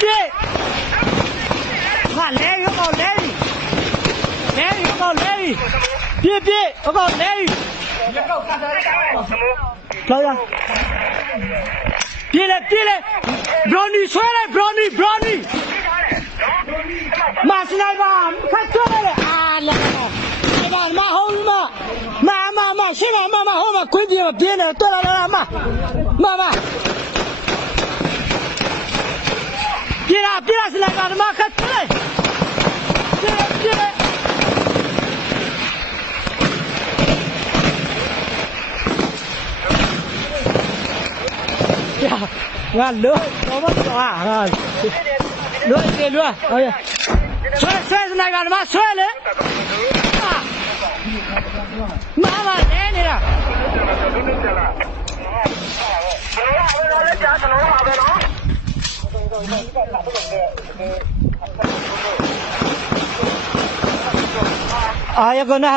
ပြေငါလဲရောကောလဲလဲရောကောလဲပြေရောကောလဲလာရပြေလေဘရော်နီဆွဲလေဘရော်နီမစနိုက်ပါခတ်ဆွဲလေအာလာမဟုတ်မရှင်းမဟိုမှာခွင့်ပြင်းနေတော်လာမပြေးစလိုက်ပါမခတ်ဆွဲပြေငါလို့တော့မတော်ဟာလွတ်ဟိုရဆွဲစလိုက်ပါမဆွဲလေမလဲနေတာအာရကနာ